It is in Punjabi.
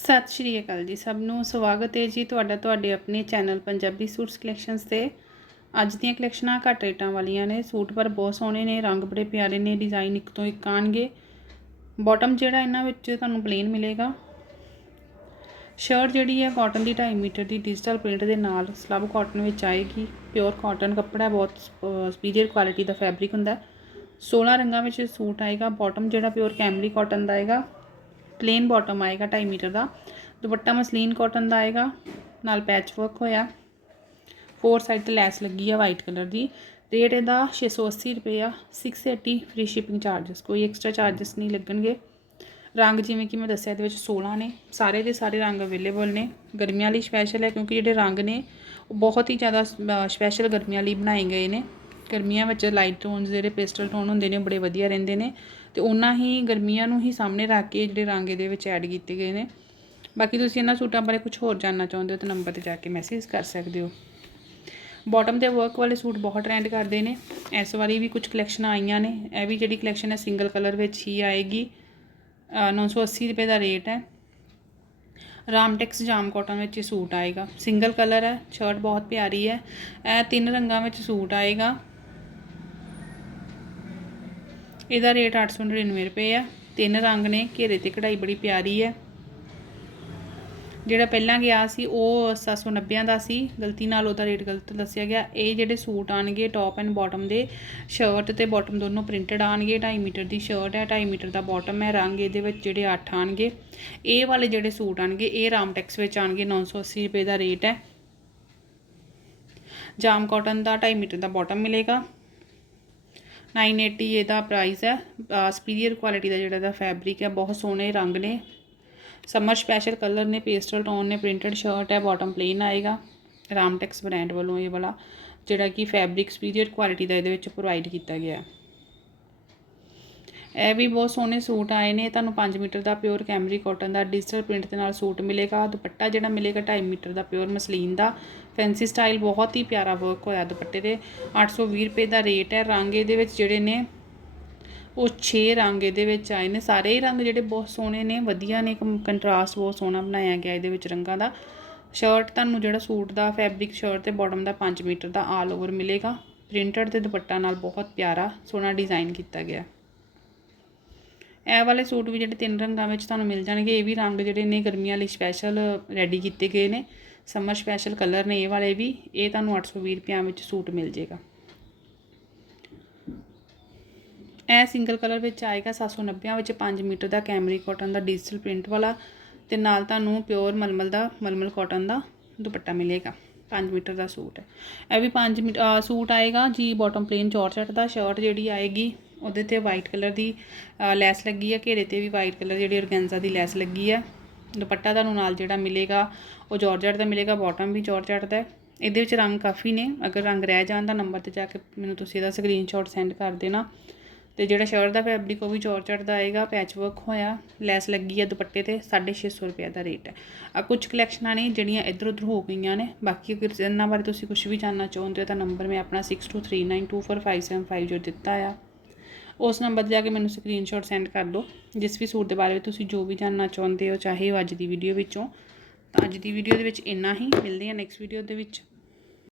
ਸਤਿ ਸ਼੍ਰੀ ਅਕਾਲ ਜੀ ਸਭ ਨੂੰ। ਸਵਾਗਤ ਹੈ ਜੀ ਤੁਹਾਡਾ ਤੁਹਾਡੇ ਆਪਣੇ ਚੈਨਲ ਪੰਜਾਬੀ ਸੂਟਸ ਕਲੈਕਸ਼ਨਸ ਤੇ। ਅੱਜ ਦੀਆਂ ਕਲੈਕਸ਼ਨਾਂ ਘੱਟ ਰੇਟਾਂ ਵਾਲੀਆਂ ਨੇ। ਸੂਟ ਪਰ ਬਹੁਤ ਸੋਹਣੇ ਨੇ, ਰੰਗ ਬੜੇ ਪਿਆਰੇ ਨੇ, ਡਿਜ਼ਾਈਨ ਇੱਕ ਤੋਂ ਇੱਕ ਆਣਗੇ। ਬਾਟਮ ਜਿਹੜਾ ਇਹਨਾਂ ਵਿੱਚ ਤੁਹਾਨੂੰ ਪਲੇਨ ਮਿਲੇਗਾ। ਸ਼ਰਟ ਜਿਹੜੀ ਹੈ ਕਾਟਨ ਦੀ 2.5 ਮੀਟਰ ਦੀ ਡਿਜੀਟਲ ਪ੍ਰਿੰਟ ਦੇ ਨਾਲ ਸਲੱਬ ਕਾਟਨ ਵਿੱਚ ਆਏਗੀ। ਪਿਓਰ ਕਾਟਨ ਕੱਪੜਾ ਬਹੁਤ ਸੁਪੀਰੀਅਰ ਕੁਆਲਿਟੀ ਦਾ ਫੈਬਰਿਕ ਹੁੰਦਾ। ਹੈ 16 ਰੰਗਾਂ ਵਿੱਚ ਸੂਟ ਆਏਗਾ। ਬਾਟਮ ਜਿਹੜਾ ਪਿਓਰ ਕੈਮਲੀ ਕਾਟਨ ਦਾ ਆਏਗਾ। ਪਲੇਨ ਬਾਟਮ ਆਏਗਾ ਢਾਈ ਮੀਟਰ ਦਾ। ਦੁਪੱਟਾ ਮਸਲੀਨ ਕਾਟਨ ਦਾ ਆਏਗਾ, ਨਾਲ ਪੈਚ ਵਰਕ ਹੋਇਆ। ਫੋਰ ਸਾਈਡ ਤੇ ਲੈਸ ਲੱਗੀ ਆ ਵਾਈਟ ਕਲਰ ਦੀ। ਰੇਟ ਇਹਦਾ 680 ਰੁਪਏ ਆ 680 ਫ੍ਰੀ ਸ਼ਿਪਿੰਗ ਚਾਰजेस ਕੋਈ ਐਕਸਟਰਾ ਚਾਰजेस ਨਹੀਂ ਲੱਗਣਗੇ। ਰੰਗ ਜਿਵੇਂ ਕਿ ਮੈਂ ਦੱਸਿਆ ਇਹਦੇ ਵਿੱਚ 16 ਨੇ, ਸਾਰੇ ਦੇ ਸਾਰੇ ਰੰਗ ਅਵੇਲੇਬਲ ਨੇ। ਗਰਮੀਆਂ ਲਈ ਸਪੈਸ਼ਲ ਹੈ ਕਿਉਂਕਿ ਜਿਹੜੇ ਰੰਗ ਨੇ, ਉਹ ਬਹੁਤ ਹੀ ਜ਼ਿਆਦਾ ਸਪੈਸ਼ਲ ਗਰਮੀਆਂ ਲਈ ਬਣਾਏ ਗਏ ਨੇ। ਗਰਮੀਆਂ ਵਿੱਚ ਲਾਈਟ ਟੋਨਸ ਜਿਹੜੇ ਪੇਸਟਲ ਟੋਨ ਹੁੰਦੇ ਨੇ, ਉਹ ਬੜੇ ਵਧੀਆ ਰਹਿੰਦੇ ਨੇ। ਤੇ ਉਹਨਾਂ ਹੀ ਗਰਮੀਆਂ ਨੂੰ ਹੀ ਸਾਹਮਣੇ ਰੱਖ ਕੇ ਜਿਹੜੇ ਰੰਗ ਇਹਦੇ ਵਿੱਚ ਐਡ ਕੀਤੇ ਗਏ ਨੇ। ਬਾਕੀ ਤੁਸੀਂ ਇਹਨਾਂ ਸੂਟਾਂ ਬਾਰੇ ਕੁਝ ਹੋਰ ਜਾਣਨਾ ਚਾਹੁੰਦੇ ਹੋ ਤਾਂ ਨੰਬਰ ਤੇ ਜਾ ਕੇ ਮੈਸੇਜ ਕਰ ਸਕਦੇ ਹੋ। ਬਾਟਮ ਦੇ ਵਰਕ ਵਾਲੇ ਸੂਟ ਬਹੁਤ ਟ੍ਰੈਂਡ ਕਰਦੇ ਨੇ। ਇਸ ਵਾਰੀ ਵੀ ਕੁਝ ਕਲੈਕਸ਼ਨਾਂ ਆਈਆਂ ਨੇ। ਇਹ ਵੀ ਜਿਹੜੀ ਕਲੈਕਸ਼ਨ ਹੈ ਸਿੰਗਲ ਕਲਰ ਵਿੱਚ ਹੀ ਆਏਗੀ। 980 ਰੁਪਏ ਦਾ ਰੇਟ ਹੈ। ਰਾਮਟੈਕਸ ਜਾਮ ਕਾਟਨ ਵਿੱਚ ਇਹ ਸੂਟ ਆਏਗਾ। ਸਿੰਗਲ ਕਲਰ ਹੈ ਸ਼ਰਟ ਬਹੁਤ ਪਿਆਰੀ ਹੈ। ਇਹ ਤਿੰਨ ਰੰਗਾਂ ਵਿੱਚ ਸੂਟ ਆਏਗਾ। ਇਹਦਾ ਰੇਟ 899 ਰੁਪਏ ਆ। ਤਿੰਨ ਰੰਗ ਨੇ, ਘੇਰੇ ਤੇ ਕਢਾਈ ਬੜੀ ਪਿਆਰੀ ਹੈ ਜਿਹੜਾ ਪਹਿਲਾਂ ਗਿਆ ਸੀ, ਉਹ 790 ਦਾ ਸੀ। ਗਲਤੀ ਨਾਲ ਉਹਦਾ ਰੇਟ ਗਲਤ ਦੱਸਿਆ ਗਿਆ। ਇਹ ਜਿਹੜੇ ਸੂਟ ਆਣਗੇ ਟੌਪ ਐਂਡ ਬਾਟਮ ਦੇ ਸ਼ਰਟ ਤੇ ਬਾਟਮ ਦੋਨੋਂ ਪ੍ਰਿੰਟਡ ਆਣਗੇ 2.5 ਮੀਟਰ ਦੀ ਸ਼ਰਟ ਹੈ 2.5 ਮੀਟਰ ਦਾ ਬਾਟਮ ਹੈ। ਰੰਗ ਇਹਦੇ ਵਿੱਚ ਜਿਹੜੇ 8 ਆਣਗੇ ਇਹ ਵਾਲੇ ਜਿਹੜੇ ਸੂਟ ਆਣਗੇ ਇਹ ਰਾਮਟੈਕਸ ਵਿੱਚ ਆਣਗੇ 980 ਰੁਪਏ ਦਾ ਰੇਟ ਹੈ। ਜਾਮ ਕਾਟਨ ਦਾ 2.5 ਮੀਟਰ ਦਾ ਬਾਟਮ ਮਿਲੇਗਾ। 980 ਇਹਦਾ ਪ੍ਰਾਈਸ ਹੈ। ਸੁਪੀਰੀਅਰ ਕੁਆਲਿਟੀ ਦਾ ਜਿਹੜਾ ਦਾ ਫੈਬਰਿਕ ਹੈ, ਬਹੁਤ ਸੋਹਣੇ ਰੰਗ ਨੇ। ਸਮਰ ਸਪੈਸ਼ਲ ਕਲਰ ਨੇ ਪੇਸਟਲ ਟੋਨ ਨੇ ਪ੍ਰਿੰਟਡ ਸ਼ਰਟ ਹੈ ਬਾਟਮ ਪਲੇਨ ਆਏਗਾ। ਰਾਮਟੈਕਸ ਬ੍ਰਾਂਡ ਵੱਲੋਂ ਇਹ ਵਾਲਾ, ਜਿਹੜਾ ਕਿ ਫੈਬਰਿਕ ਸੁਪੀਰੀਅਰ ਕੁਆਲਿਟੀ ਦਾ ਇਹਦੇ ਵਿੱਚ ਪ੍ਰੋਵਾਈਡ ਕੀਤਾ ਗਿਆ ਇਹ ਵੀ ਬਹੁਤ ਸੋਹਣੇ ਸੂਟ ਆਏ ਨੇ, ਤੁਹਾਨੂੰ 5 ਮੀਟਰ ਦਾ ਪਿਓਰ ਕੈਮਰੀ ਕਾਟਨ ਦਾ ਡਿਜੀਟਲ ਪ੍ਰਿੰਟ ਦੇ ਨਾਲ ਸੂਟ ਮਿਲੇਗਾ ਦੁਪੱਟਾ ਜਿਹੜਾ ਮਿਲੇਗਾ 2.5 ਮੀਟਰ ਦਾ ਪਿਓਰ ਮਸਲੀਨ ਦਾ ਫੈਂਸੀ ਸਟਾਈਲ ਬਹੁਤ ਹੀ ਪਿਆਰਾ ਵਰਕ ਹੋਇਆ ਦੁਪੱਟੇ ਤੇ 820 ਰੁਪਏ ਦਾ ਰੇਟ ਹੈ, ਰੰਗ ਇਹਦੇ ਵਿੱਚ ਜਿਹੜੇ ਨੇ, ਉਹ 6 ਰੰਗ ਇਹਦੇ ਵਿੱਚ ਆਏ ਨੇ, ਸਾਰੇ ਹੀ ਰੰਗ ਜਿਹੜੇ ਬਹੁਤ ਸੋਹਣੇ ਨੇ, ਵਧੀਆ ਨੇ ਕੰਟਰਾਸਟ ਬਹੁਤ ਸੋਹਣਾ ਬਣਾਇਆ ਗਿਆ ਇਹਦੇ ਵਿੱਚ ਰੰਗਾਂ ਦਾ ਸ਼ਰਟ ਤੁਹਾਨੂੰ ਜਿਹੜਾ ਸੂਟ ਦਾ ਫੈਬਰਿਕ ਸ਼ਰਟ ਤੇ ਬਾਟਮ ਦਾ 5 ਮੀਟਰ ਦਾ ਆਲ ਓਵਰ ਮਿਲੇਗਾ ਪ੍ਰਿੰਟਡ ਤੇ ਦੁਪੱਟਾ ਨਾਲ ਬਹੁਤ ਪਿਆਰਾ, ਸੋਹਣਾ ਡਿਜ਼ਾਈਨ ਕੀਤਾ ਗਿਆ। ਇਹ ਵਾਲੇ ਸੂਟ ਵੀ ਜਿਹੜੇ ਤਿੰਨ ਰੰਗਾਂ ਵਿੱਚ ਤੁਹਾਨੂੰ ਮਿਲ ਜਾਣਗੇ, ਇਹ ਵੀ ਰੰਗ ਜਿਹੜੇ ਨੇ ਗਰਮੀਆਂ ਲਈ ਸਪੈਸ਼ਲ ਰੈਡੀ ਕੀਤੇ ਗਏ ਨੇ। ਸਮਰ ਸਪੈਸ਼ਲ ਕਲਰ ਨੇ ਇਹ ਵਾਲੇ ਵੀ, ਇਹ ਤੁਹਾਨੂੰ 820 ਰੁਪਿਆਂ ਵਿੱਚ ਸੂਟ ਮਿਲ ਜੇਗਾ ਇਹ ਸਿੰਗਲ ਕਲਰ ਵਿੱਚ ਆਏਗਾ 790 ਵਿੱਚ 5 ਮੀਟਰ ਦਾ ਕੈਮਰੀ ਕਾਟਨ ਦਾ ਡਿਜੀਟਲ ਪ੍ਰਿੰਟ ਵਾਲਾ ਤੇ ਨਾਲ ਤੁਹਾਨੂੰ ਪਿਓਰ ਮਲਮਲ ਦਾ, ਮਲਮਲ ਕਾਟਨ ਦਾ ਦੁਪੱਟਾ ਮਿਲੇਗਾ 5 ਮੀਟਰ ਦਾ ਸੂਟ ਹੈ। ਇਹ ਵੀ 5 ਮੀਟਰ ਸੂਟ ਆਏਗਾ ਜੀ ਬਾਟਮ ਪਲੇਨ ਜਾਰਜਟ ਦਾ ਸ਼ਰਟ ਜਿਹੜੀ ਆਏਗੀ ਉਹਦੇ ਤੇ ਵਾਈਟ ਕਲਰ ਦੀ ਲੈਸ ਲੱਗੀ ਆ, ਘੇਰੇ ਤੇ ਵੀ ਵਾਈਟ ਕਲਰ ਜਿਹੜੀ ਔਰਗੈਂਜ਼ਾ ਦੀ ਲੈਸ ਲੱਗੀ ਹੈ ਦੁਪੱਟਾ ਤੁਹਾਨੂੰ ਨਾਲ ਜਿਹੜਾ ਮਿਲੇਗਾ, ਉਹ ਜਾਰਜਟ ਦਾ ਮਿਲੇਗਾ ਬਾਟਮ ਵੀ ਜਾਰਜਟ ਦਾ ਇਹਦੇ ਵਿੱਚ ਰੰਗ ਕਾਫੀ ਨੇ, ਅਗਰ ਰੰਗ ਰਹਿ ਜਾਣ ਤਾਂ ਨੰਬਰ ਤੇ ਜਾ ਕੇ ਮੈਨੂੰ ਤੁਸੀਂ ਇਹਦਾ ਸਕਰੀਨਸ਼ਾਟ ਸੈਂਡ ਕਰ ਦੇਣਾ। ਤੇ ਜਿਹੜਾ ਸ਼ਰਟ ਦਾ ਫੈਬਰਿਕ ਉਹ ਵੀ ਚੌਰਚਟ ਦਾ ਆਏਗਾ ਪੈਚ ਵਰਕ ਹੋਇਆ, ਲੈਸ ਲੱਗੀ ਆ ਦੁਪੱਟੇ ਤੇ 650 ਰੁਪਏ ਦਾ ਰੇਟ ਹੈ। ਆ ਕੁਝ ਕਲੈਕਸ਼ਨਾਂ ਨੇ, ਜਿਹੜੀਆਂ ਇੱਧਰ ਉੱਧਰ ਹੋ ਗਈਆਂ ਨੇ, ਬਾਕੀ ਅਗਰ ਇਹਨਾਂ ਬਾਰੇ ਤੁਸੀਂ ਕੁਝ ਵੀ ਜਾਣਨਾ ਚਾਹੁੰਦੇ ਹੋ ਤਾਂ ਨੰਬਰ ਮੈਂ ਆਪਣਾ 6239245750 ਜੋ ਦਿੱਤਾ ਆ। ਉਸ ਨੰਬਰ ਤੇ ਜਾ ਕੇ ਮੈਨੂੰ ਸਕਰੀਨਸ਼ਾਟ ਸੈਂਡ ਕਰ ਦਿਓ। ਜਿਸ ਵੀ ਸੂਟ ਦੇ ਬਾਰੇ ਵਿੱਚ ਤੁਸੀਂ ਜੋ ਵੀ ਜਾਣਨਾ ਚਾਹੁੰਦੇ ਹੋ, ਚਾਹੇ ਉਹ ਅੱਜ ਦੀ ਵੀਡੀਓ ਵਿੱਚੋਂ। ਤਾਂ ਅੱਜ ਦੀ ਵੀਡੀਓ ਦੇ ਵਿੱਚ ਇੰਨਾ ਹੀ। ਮਿਲਦੇ ਹਾਂ ਨੈਕਸਟ ਵੀਡੀਓ ਦੇ ਵਿੱਚ।